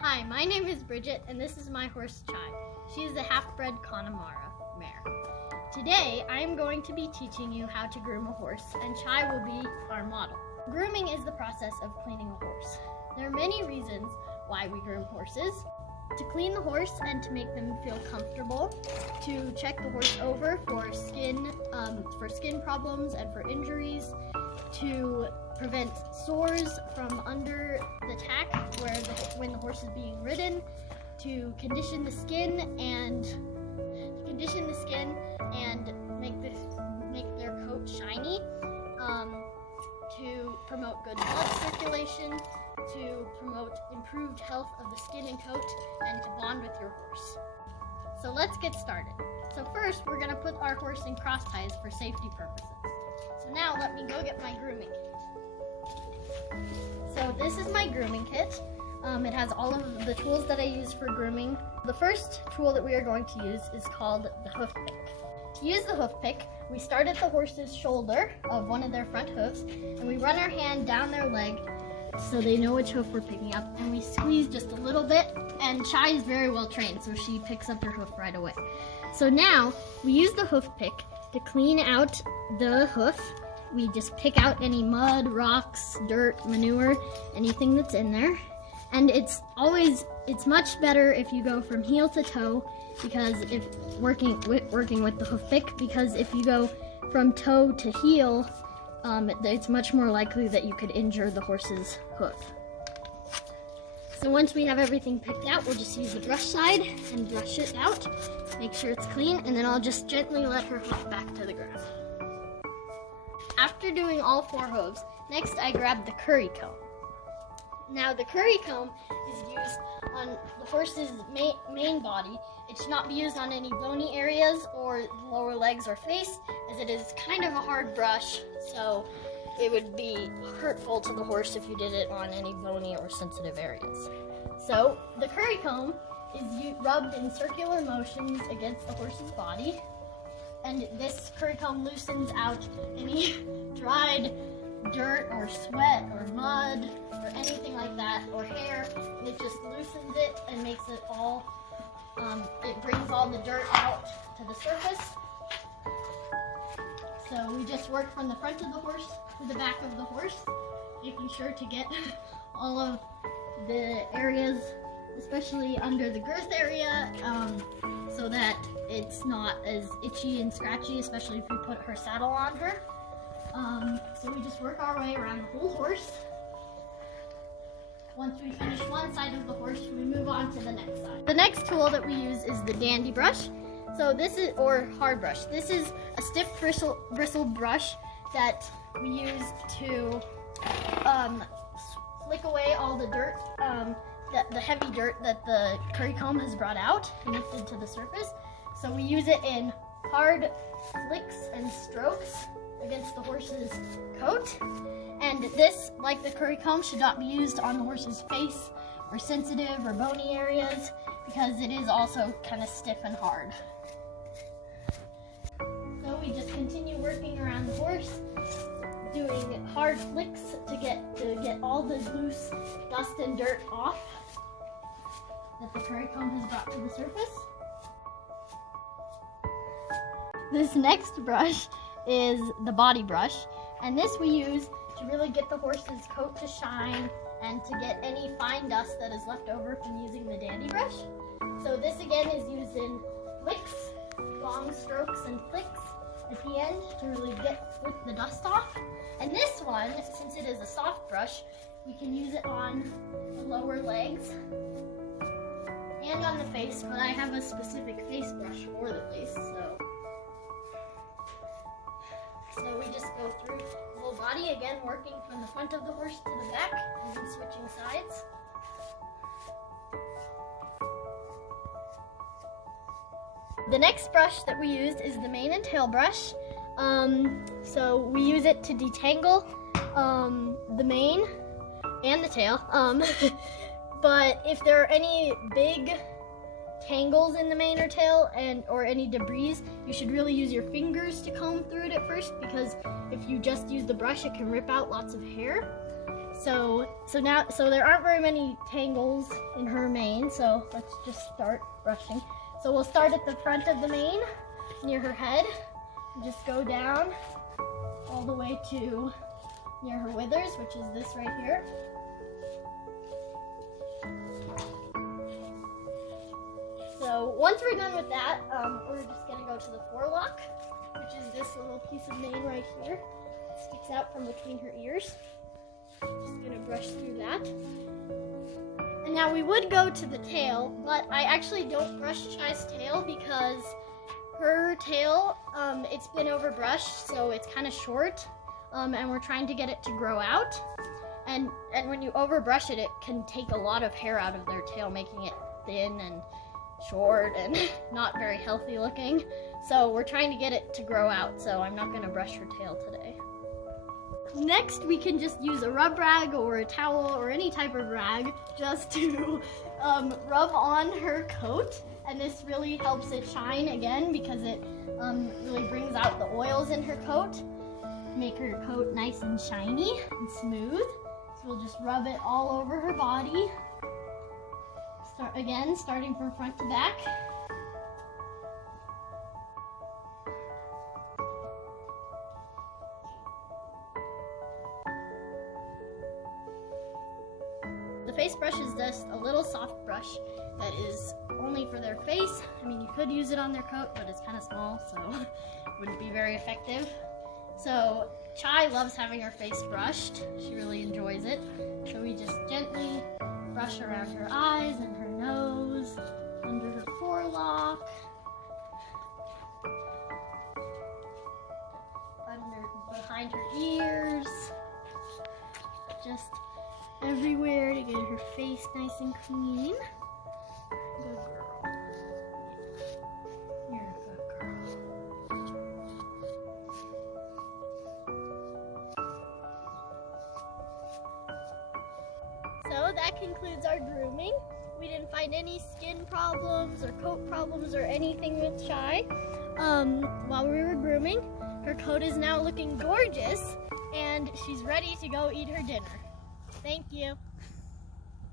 Hi, my name is Bridget, and this is my horse Chai. She is a half-bred Connemara mare. Today, I am going to be teaching you how to groom a horse, and Chai will be our model. Grooming is the process of cleaning a horse. There are many reasons why we groom horses. To clean the horse and to make them feel comfortable, to check the horse over for skin problems and for injuries, to prevent sores from under the tack when the horse is being ridden, to condition the skin and make their coat shiny, to promote good blood circulation, to promote improved health of the skin and coat, and to bond with your horse. So let's get started. So first, we're going to put our horse in cross ties for safety purposes. So now let me go get my grooming kit. So this is my grooming kit. It has all of the tools that I use for grooming. The first tool that we are going to use is called the hoof pick. To use the hoof pick, we start at the horse's shoulder of one of their front hoofs, and we run our hand down their leg so they know which hoof we're picking up, and we squeeze just a little bit, and Chai is very well trained, so she picks up her hoof right away. So now, we use the hoof pick to clean out the hoof. We just pick out any mud, rocks, dirt, manure, anything that's in there. And it's much better if you go from heel to toe, because if working with the hoof pick, because if you go from toe to heel, it's much more likely that you could injure the horse's hoof. So once we have everything picked out, we'll just use the brush side and brush it out, make sure it's clean, and then I'll just gently let her hoof back to the ground. After doing all 4 hooves, next I grab the curry comb. Now the curry comb is used on the horse's main body. It should not be used on any bony areas or lower legs or face, as it is kind of a hard brush, so it would be hurtful to the horse if you did it on any bony or sensitive areas. So the curry comb is rubbed in circular motions against the horse's body, and this curry comb loosens out any dried dirt or sweat or mud or anything like that, or hair. It just loosens it and makes it all, it brings all the dirt out to the surface. So we just work from the front of the horse to the back of the horse, making sure to get all of the areas, especially under the girth area, so that it's not as itchy and scratchy, especially if we put her saddle on her. So we just work our way around the whole horse. Once we finish one side of the horse, we move on to the next side. The next tool that we use is the dandy brush. So this is, or hard brush. This is a stiff bristled brush that we use to flick away all the dirt, the heavy dirt that the curry comb has brought out and lifted to the surface. So we use it in hard flicks and strokes against the horse's coat. And this, like the curry comb, should not be used on the horse's face or sensitive or bony areas, because it is also kind of stiff and hard. So we just continue working around the horse, doing hard flicks to get all the loose dust and dirt off that the curry comb has brought to the surface. This next brush is the body brush, and this we use to really get the horse's coat to shine and to get any fine dust that is left over from using the dandy brush. So this again is used in flicks, long strokes and flicks at the end to really get the dust off. And this one, since it is a soft brush, we can use it on the lower legs and on the face, but I have a specific face brush for the face, so we just go through the whole body, again working from the front of the horse to the back and then switching sides. The next brush that we used is the mane and tail brush. So we use it to detangle the mane and the tail. But if there are any big tangles in the mane or tail or any debris, you should really use your fingers to comb through it at first, because if you just use the brush, it can rip out lots of hair. So there aren't very many tangles in her mane, so let's just start brushing. So we'll start at the front of the mane, near her head, and just go down all the way to near her withers, which is this right here. So once we're done with that, we're just gonna go to the forelock, which is this little piece of mane right here. It sticks out from between her ears. Just gonna brush through that. And now we would go to the tail, but I actually don't brush Chai's tail because her tail, it's been overbrushed, so it's kind of short, and we're trying to get it to grow out. And when you overbrush it, it can take a lot of hair out of their tail, making it thin and short and not very healthy looking. So we're trying to get it to grow out, so I'm not gonna brush her tail today. Next, we can just use a rub rag or a towel or any type of rag just to rub on her coat. And this really helps it shine again because it really brings out the oils in her coat, make her coat nice and shiny and smooth. So we'll just rub it all over her body. Starting from front to back. The face brush is just a little soft brush that is only for their face. I mean, you could use it on their coat, but it's kind of small, so it wouldn't be very effective. So Chai loves having her face brushed. She really enjoys it. So we just gently brush around her eyes and her nose, under her forelock, behind her ears, just everywhere to get her face nice and clean. Good girl. You're a good girl. So that concludes our grooming. We didn't find any skin problems or coat problems or anything with Chai while we were grooming. Her coat is now looking gorgeous and she's ready to go eat her dinner. Thank you.